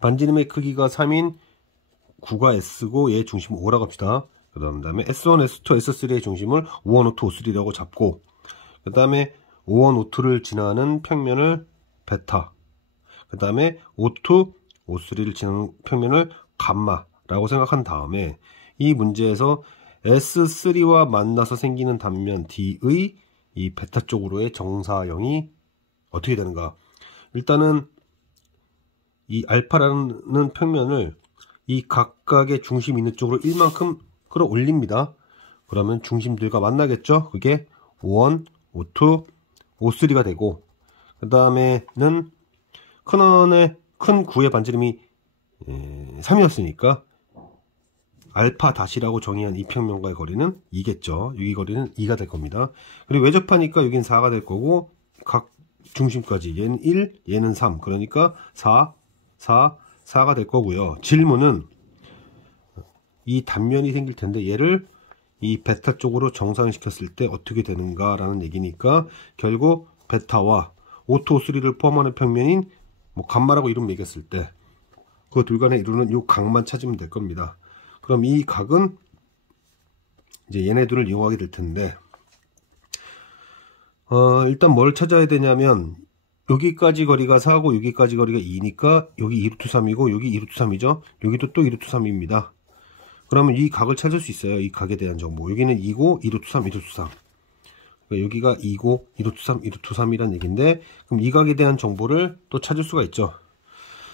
반지름의 크기가 3인 9가 S고 얘 중심 5라고 합시다. 그 다음에 S1, S2, S3의 중심을 5, 1, 5, 2, 5,3라고 잡고, 그 다음에 5, 1, 5, 2를 지나는 평면을 베타, 그 다음에 5, 2, 5, 3를 지나는 평면을 감마라고 생각한 다음에 이 문제에서 S3와 만나서 생기는 단면 D의 이 베타 쪽으로의 정사형이 어떻게 되는가. 일단은 이 알파라는 평면을 이 각각의 중심 있는 쪽으로 1만큼 끌어올립니다. 그러면 중심들과 만나겠죠. 그게 5, 1, 5, 2, 5, 3가 되고, 그 다음에는 큰 9의 반지름이 3이었으니까 알파 다시라고 정의한 이 평면과의 거리는 2겠죠. 여기 거리는 2가 될 겁니다. 그리고 외접하니까 여긴 4가 될 거고, 각 중심까지 얘는 1, 얘는 3, 그러니까 4, 4가 될 거고요. 질문은 이 단면이 생길 텐데 얘를 이 베타 쪽으로 정상시켰을 때 어떻게 되는가 라는 얘기니까, 결국 베타와 5, 2, 5, 3를 포함하는 평면인 뭐 감마라고 이름 매겼을 때 그 둘 간에 이루는 이 각만 찾으면 될 겁니다. 그럼 이 각은 이제 얘네들을 이용하게 될 텐데, 일단 뭘 찾아야 되냐면, 여기까지 거리가 4고 여기까지 거리가 2니까 여기 2루트 3이고 여기 2루트 3이죠. 여기도 또 2루트 3입니다. 그러면 이 각을 찾을 수 있어요. 이 각에 대한 정보. 여기는 2고 2루트 3, 2루트 3. 그러니까 여기가 2고 2루트 3, 2루트 3이란 얘기인데, 그럼 이 각에 대한 정보를 또 찾을 수가 있죠.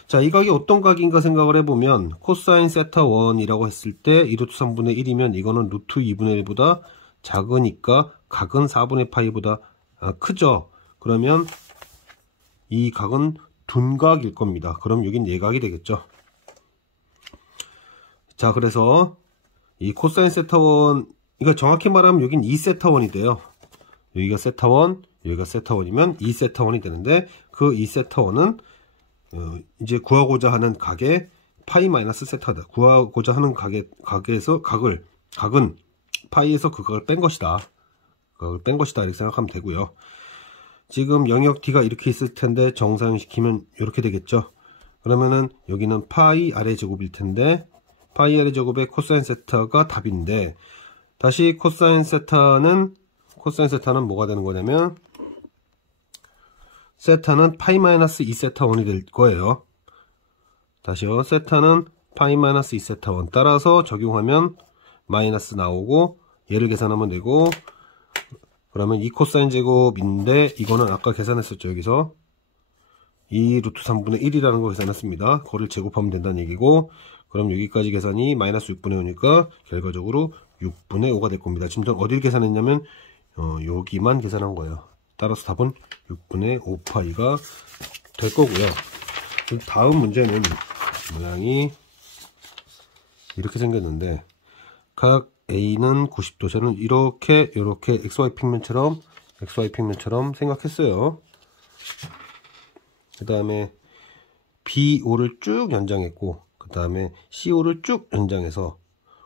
자, 이 각이 어떤 각인가 생각을 해보면, 코사인 세타 1이라고 했을 때 2루트 3분의 1이면 이거는 루트 2분의 1보다 작으니까 각은 4분의 파이보다 크죠. 그러면 이 각은 둔각일 겁니다. 그럼 여긴 예각이 되겠죠. 자, 그래서 이 코사인 세타 1, 이거 정확히 말하면 여긴 2세타 1이 돼요. 여기가 세타 1, 여기가 세타 1이면 2세타 1이 되는데, 그 2세타 1은 이제 구하고자 하는 각의 파이 마이너스 세타다. 구하고자 하는 각에서 각은 파이에서 그 각을 뺀 것이다. 각을 뺀 것이다. 이렇게 생각하면 되고요. 지금 영역 D가 이렇게 있을 텐데 정사형시키면 이렇게 되겠죠. 그러면은 여기는 파이 아래 제곱일 텐데, 파이 아래 제곱의 코사인 세타가 답인데, 다시 코사인 세타는 뭐가 되는 거냐면, 세타는 파이 마이너스 2세타 1이 될 거예요. 다시요. 세타는 파이 마이너스 2세타 1. 따라서 적용하면 마이너스 나오고, 얘를 계산하면 되고, 그러면 2 코사인 제곱인데, 이거는 아까 계산했었죠. 여기서 2 루트 3분의 1이라는 거 계산했습니다. 그거를 제곱하면 된다는 얘기고, 그럼 여기까지 계산이 마이너스 6분의 5니까 결과적으로 6분의 5가 될 겁니다. 지금 전 어딜 계산했냐면 여기만 계산한 거예요. 따라서 답은 6분의 5파이가 될 거고요. 다음 문제는 모양이 이렇게 생겼는데, 각 A는 90도. 저는 이렇게 XY 평면처럼 생각했어요. 그 다음에 BO를 쭉 연장했고, 그 다음에 CO를 쭉 연장해서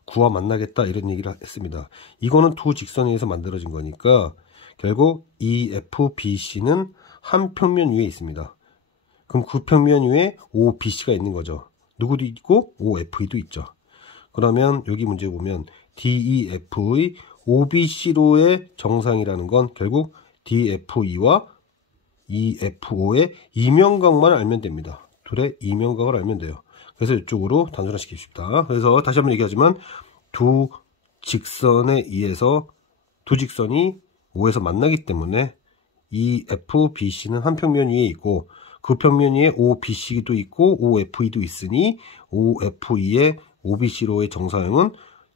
9와 만나겠다 이런 얘기를 했습니다. 이거는 두 직선에 의해서 만들어진 거니까 결국 EFBC는 한 평면 위에 있습니다. 그럼 그 평면 위에 OBC가 있는 거죠. 누구도 있고 OFE도 있죠. 그러면 여기 문제 보면 DEF의 OBC로의 정상이라는 건 결국 DFE와 EFO의 이면각만 알면 됩니다. 둘의 이면각을 알면 돼요. 그래서 이쪽으로 단순화시킵시다. 그래서 다시 한번 얘기하지만 두 직선에 의해서 두 직선이 O에서 만나기 때문에 EFBC는 한 평면 위에 있고, 그 평면 위에 OBC도 있고 OFE도 있으니 OFE의 OBC로의 정사형은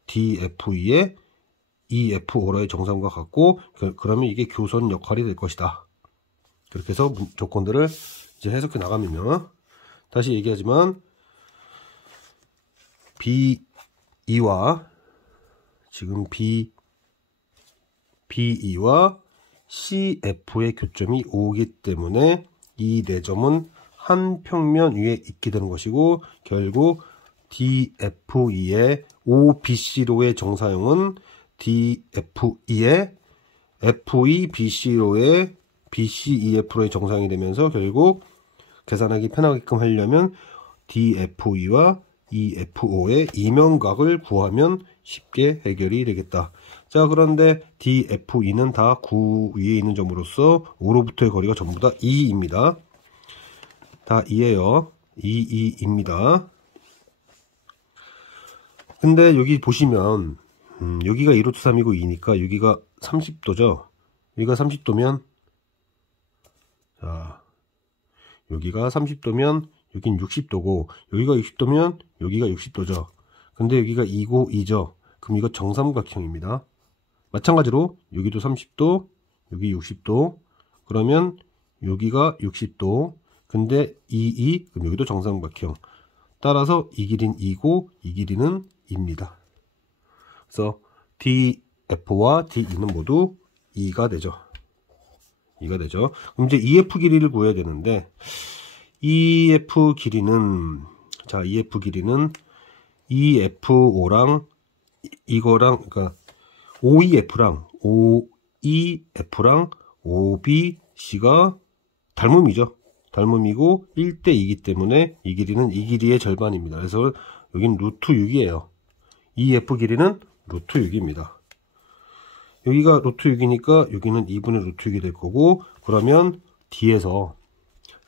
DFE의 EFO로의 정사형과 같고, 그러면 이게 교선 역할이 될 것이다. 그렇게 해서 조건들을 이제 해석해 나가면요. 다시 얘기하지만 BE와 지금 BE와 CF의 교점이 오기 때문에 이 네 점은 한 평면 위에 있게 되는 것이고, 결국 DFE의 OBC로의 정사형은 DFE의 FEBC로의 BCEF로의 정사형이 되면서, 결국 계산하기 편하게끔 하려면 DFE와 EFO의 이면각을 구하면 쉽게 해결이 되겠다. 자, 그런데 DFE는 다 9 위에 있는 점으로서 5로부터의 거리가 전부 다 2입니다. 다 2예요. 2입니다. 근데 여기 보시면 여기가 1루트 3이고 2니까 여기가 30도죠. 여기가 30도면 자, 여기가 30도면 여긴 60도고 여기가 60도면 여기가 60도죠. 근데 여기가 2고 2죠. 그럼 이거 정삼각형입니다. 마찬가지로 여기도 30도, 여기 60도. 그러면 여기가 60도. 근데 2, 그럼 여기도 정삼각형. 따라서 이 길이는 2고 이 길이는 2입니다. 그래서 DF와 DE는 모두 2가 되죠. 2가 되죠. 그럼 이제 EF 길이를 구해야 되는데 EF 길이는 자, EF 길이는 EFO랑 이거랑 그러니까 OEF랑 OEF랑 OBC가 닮음이죠. 닮음이고 1대2이기 때문에 이 길이는 이 길이의 절반입니다. 그래서 여기는 루트 6이에요. EF 길이는 루트 6입니다. 여기가 루트 6이니까 여기는 2분의 루트 6이 될 거고, 그러면 D에서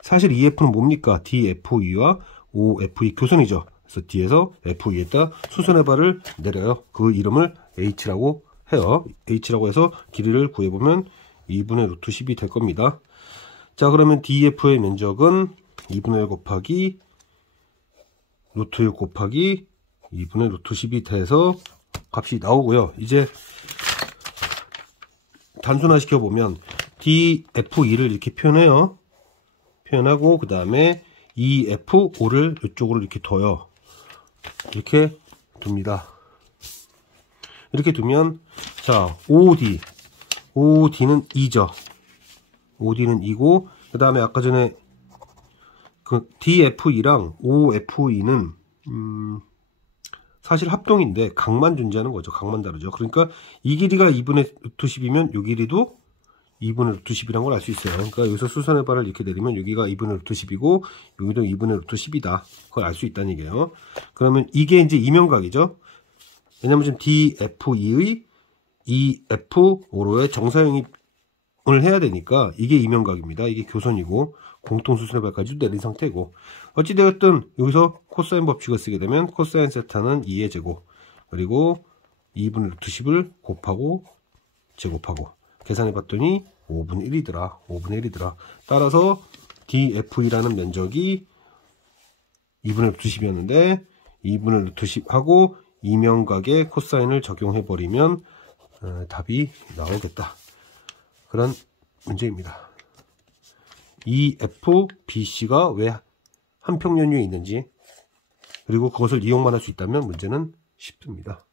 사실 EF는 뭡니까? DFE와 OFE 교선이죠. 그래서 D에서 FE에다 수선의 발을 내려요. 그 이름을 H라고 해요. H라고 해서 길이를 구해보면 2분의 루트 10이 될 겁니다. 자, 그러면 DF의 면적은 2분의 1 곱하기 루트 6 곱하기 2분의 루트 10이 돼서 값이 나오고요. 이제 단순화 시켜보면 DFE를 이렇게 표현해요. 표현하고 그 다음에 EFO를 이쪽으로 이렇게 둬요. 이렇게 둡니다. 이렇게 두면 자, OD는 2죠. OD는 2고 그 다음에 아까 전에 그 DFE랑 OFE는 사실 합동인데 각만 존재하는 거죠. 각만 다르죠. 그러니까 이 길이가 2분의 루트 10이면 이 길이도 2분의 루트 10이라는 걸 알 수 있어요. 그러니까 여기서 수선의 발을 이렇게 내리면 여기가 2분의 루트 10이고 여기도 2분의 루트 10이다. 그걸 알 수 있다는 얘기예요. 그러면 이게 이제 이면각이죠. 왜냐면 지금 DFE의 EFO로의 정사형을 해야 되니까 이게 이면각입니다. 이게 교선이고 공통수선의 발까지도 내린 상태고, 어찌되었든 여기서 코사인 법칙을 쓰게 되면 코사인 세타는 2의 제곱 그리고 2분의 루트 10을 곱하고 제곱하고 계산해 봤더니 5분의 1이더라. 5분의 1이더라. 따라서 DFE라는 면적이 2분의 루트 10이었는데 2분의 루트 10하고 이면각에 코사인을 적용해 버리면 답이 나오겠다. 그런 문제입니다. EFBC가 왜 한평면유에 있는지, 그리고 그것을 이용만 할 수 있다면 문제는 쉽습니다.